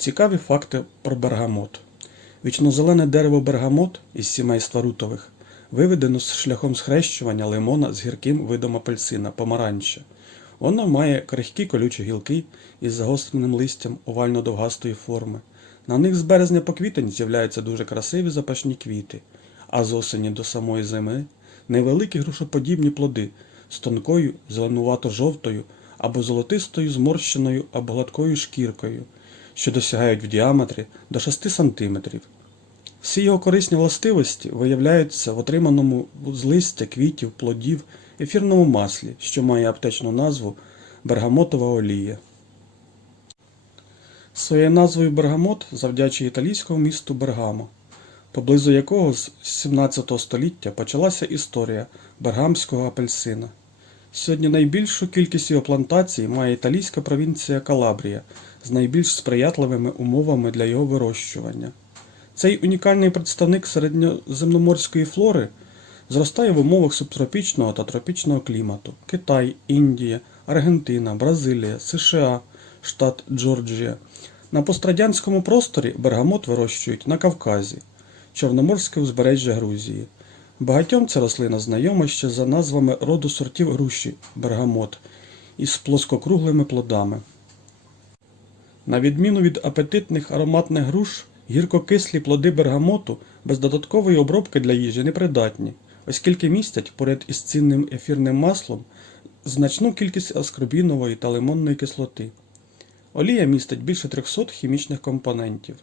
Цікаві факти про бергамот. Вічнозелене дерево бергамот із сімейства рутових виведено з шляхом схрещування лимона з гірким видом апельсина помаранча. Воно має крихкі колючі гілки із загостреним листям овально-довгастої форми. На них з березня по квітень з'являються дуже красиві запашні квіти, а з осені до самої зими невеликі грушоподібні плоди з тонкою зеленувато-жовтою або золотистою зморщеною або гладкою шкіркою, що досягають в діаметрі до 6 см. Всі його корисні властивості виявляються в отриманому з листя, квітів, плодів, ефірному маслі, що має аптечну назву бергамотова олія. Своєю назвою Бергамот завдячує італійському місту Бергамо, поблизу якого з 17 століття почалася історія бергамського апельсина. Сьогодні найбільшу кількість його плантацій має італійська провінція Калабрія з найбільш сприятливими умовами для його вирощування. Цей унікальний представник середньоземноморської флори зростає в умовах субтропічного та тропічного клімату Китай, Індія, Аргентина, Бразилія, США, штат Джорджія. На пострадянському просторі бергамот вирощують на Кавказі, Чорноморське узбережжя Грузії. Багатьом ця рослина знайома ще за назвами роду сортів груші бергамот із плоскокруглими плодами. На відміну від апетитних ароматних груш, гіркокислі плоди бергамоту без додаткової обробки для їжі непридатні, оскільки містять поряд із цінним ефірним маслом значну кількість аскорбінової та лимонної кислоти. Олія містить більше 300 хімічних компонентів.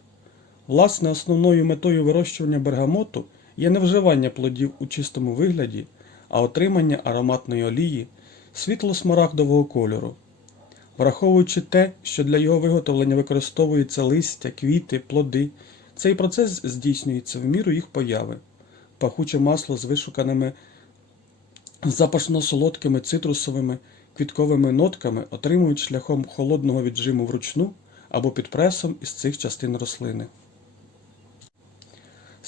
Власне, основною метою вирощування бергамоту є не вживання плодів у чистому вигляді, а отримання ароматної олії світло-смарагдового кольору. Враховуючи те, що для його виготовлення використовується листя, квіти, плоди, цей процес здійснюється в міру їх появи. Пахуче масло з вишуканими запашно-солодкими цитрусовими квітковими нотками отримують шляхом холодного віджиму вручну або під пресом із цих частин рослини.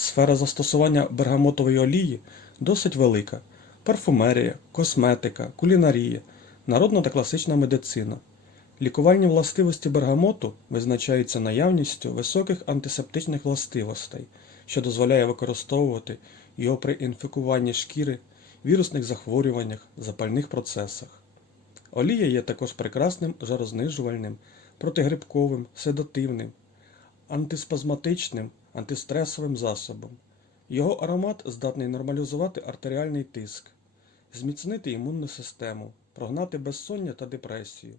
Сфера застосування бергамотової олії досить велика: парфумерія, косметика, кулінарія, народна та класична медицина. Лікувальні властивості бергамоту визначаються наявністю високих антисептичних властивостей, що дозволяє використовувати його при інфікуванні шкіри, вірусних захворюваннях, запальних процесах. Олія є також прекрасним жарознижувальним, протигрибковим, седативним, антиспазматичним, антистресовим засобом. Його аромат здатний нормалізувати артеріальний тиск, зміцнити імунну систему, прогнати безсоння та депресію,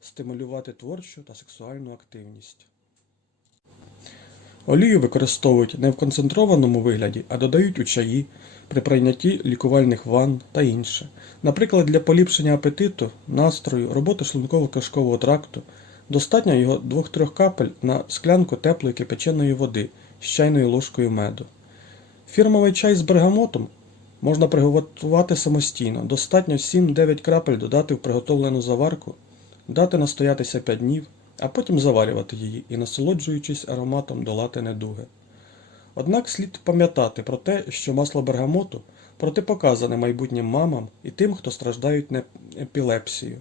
стимулювати творчу та сексуальну активність. Олію використовують не в концентрованому вигляді, а додають у чаї, при прийнятті лікувальних ванн та інше. Наприклад, для поліпшення апетиту, настрою, роботи шлунково-кишкового тракту достатньо його 2-3 капель на склянку теплої кипяченої води з чайною ложкою меду. Фірмовий чай з бергамотом можна приготувати самостійно. Достатньо 7-9 крапель додати в приготовлену заварку, дати настоятися 5 днів, а потім заварювати її і, насолоджуючись ароматом, долати недуги. Однак слід пам'ятати про те, що масло бергамоту протипоказане майбутнім мамам і тим, хто страждають не епілепсією.